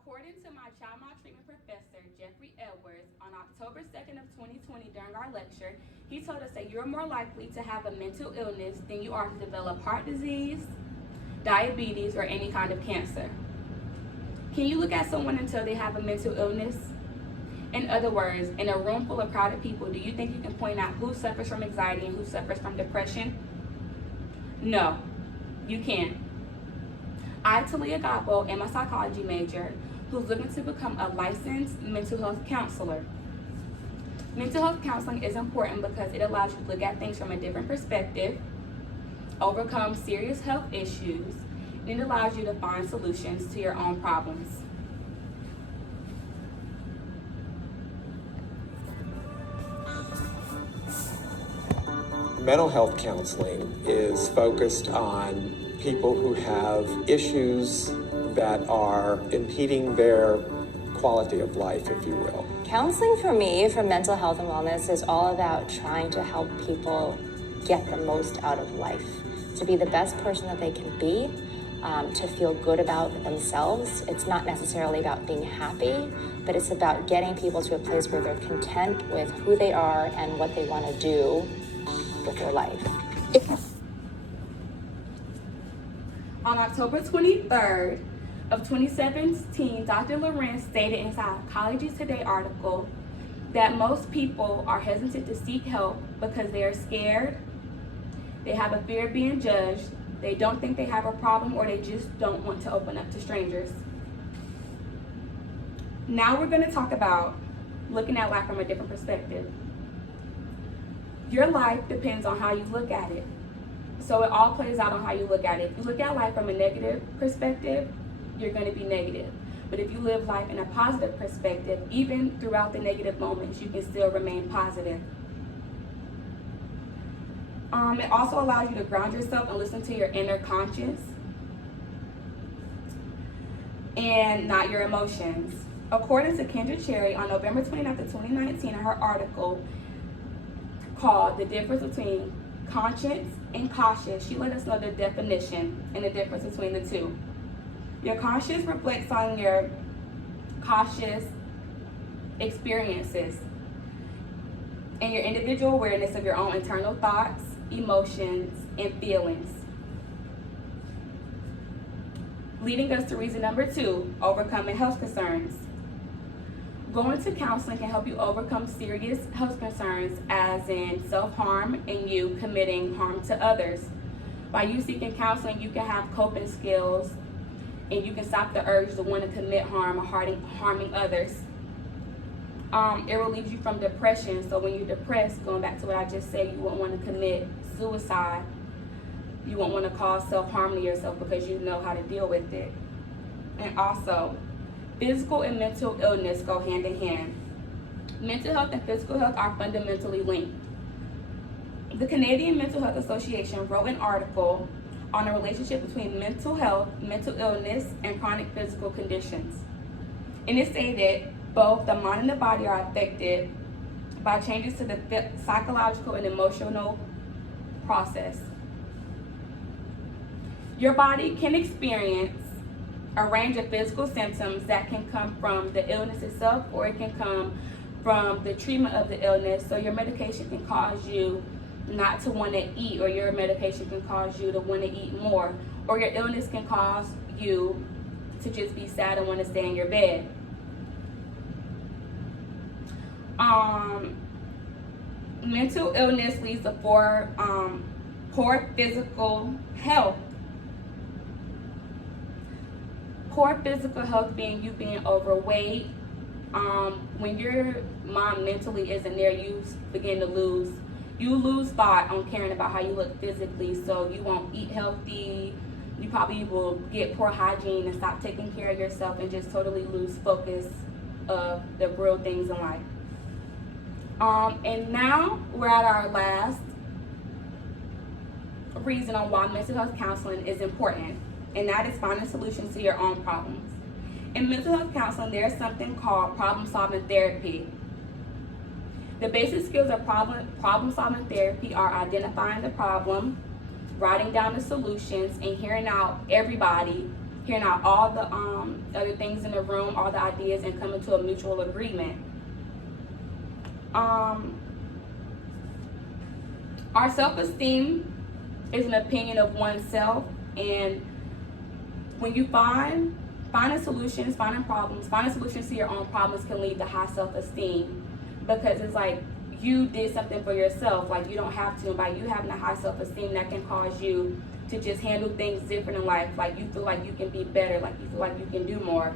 According to my child maltreatment professor, Jeffrey Edwards, on October 2nd of 2020 during our lecture, he told us that you're more likely to have a mental illness than you are to develop heart disease, diabetes, or any kind of cancer. Can you look at someone until they have a mental illness? In other words, in a room full of crowded people, do you think you can point out who suffers from anxiety and who suffers from depression? No, you can't. I, Talia Gabo, am a psychology major who's looking to become a licensed mental health counselor. Mental health counseling is important because it allows you to look at things from a different perspective, overcome serious health issues, and it allows you to find solutions to your own problems. Mental health counseling is focused on people who have issues that are impeding their quality of life, if you will. Counseling for me, for mental health and wellness, is all about trying to help people get the most out of life, to be the best person that they can be, to feel good about themselves. It's not necessarily about being happy, but it's about getting people to a place where they're content with who they are and what they want to do with their life. On October 23rd of 2017, Dr. Lorenz stated in Psychology Today article that most people are hesitant to seek help because they are scared, they have a fear of being judged, they don't think they have a problem, or they just don't want to open up to strangers. Now we're going to talk about looking at life from a different perspective. Your life depends on how you look at it. So it all plays out on how you look at it. If you look at life from a negative perspective, you're going to be negative. But if you live life in a positive perspective, even throughout the negative moments, you can still remain positive. It also allows you to ground yourself and listen to your inner conscience and not your emotions. According to Kendra Cherry, on November 29th of 2019, in her article called The Difference Between Conscious and Cautious, she let us know the definition and the difference between the two. Your conscious reflects on your cautious experiences and your individual awareness of your own internal thoughts, emotions, and feelings. Leading us to reason number 2, overcoming health concerns. Going to counseling can help you overcome serious health concerns, as in self-harm and you committing harm to others. By you seeking counseling, you can have coping skills and you can stop the urge to want to commit harm or harming others. It relieves you from depression. So when you're depressed, going back to what I just said, you won't want to commit suicide. You won't want to cause self-harm to yourself because you know how to deal with it. And also, physical and mental illness go hand in hand. Mental health and physical health are fundamentally linked. The Canadian Mental Health Association wrote an article on the relationship between mental health, mental illness, and chronic physical conditions. And it stated both the mind and the body are affected by changes to the psychological and emotional process. Your body can experience a range of physical symptoms that can come from the illness itself, or it can come from the treatment of the illness. So your medication can cause you not to want to eat, or your medication can cause you to want to eat more, or your illness can cause you to just be sad and want to stay in your bed. Mental illness leads to poor physical health. Poor physical health being you being overweight. When your mind mentally isn't there, you begin to lose thought on caring about how you look physically. So you won't eat healthy. You probably will get poor hygiene and stop taking care of yourself and just totally lose focus of the real things in life. And now we're at our last reason on why mental health counseling is important, and that is finding solutions to your own problems. In mental health counseling, there's something called problem-solving therapy. The basic skills of problem-solving therapy are identifying the problem, writing down the solutions, and hearing out everybody hearing out all the other things in the room, all the ideas, and coming to a mutual agreement. Our self-esteem is an opinion of oneself, and when you finding solutions, finding solutions to your own problems can lead to high self-esteem, because it's like you did something for yourself. Like, you don't have to, and by you having a high self-esteem, that can cause you to just handle things different in life. Like, you feel like you can be better, like you feel like you can do more.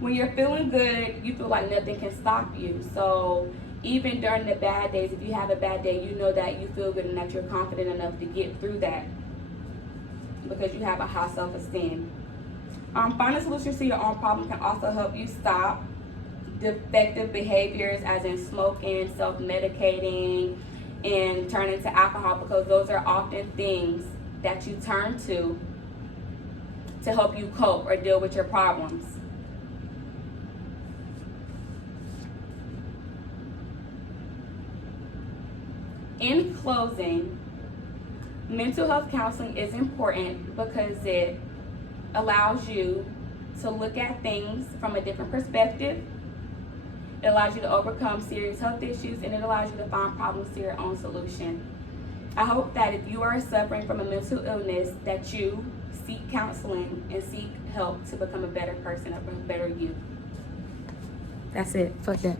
When you're feeling good, you feel like nothing can stop you. So even during the bad days, if you have a bad day, you know that you feel good and that you're confident enough to get through that because you have a high self-esteem. Finding solutions to your own problem can also help you stop defective behaviors, as in smoking, self-medicating, and turning to alcohol, because those are often things that you turn to help you cope or deal with your problems. In closing, mental health counseling is important because it allows you to look at things from a different perspective. It allows you to overcome serious health issues, and it allows you to find problems to your own solution. I hope that if you are suffering from a mental illness, that you seek counseling and seek help to become a better person, a better you. That's it. Fuck that.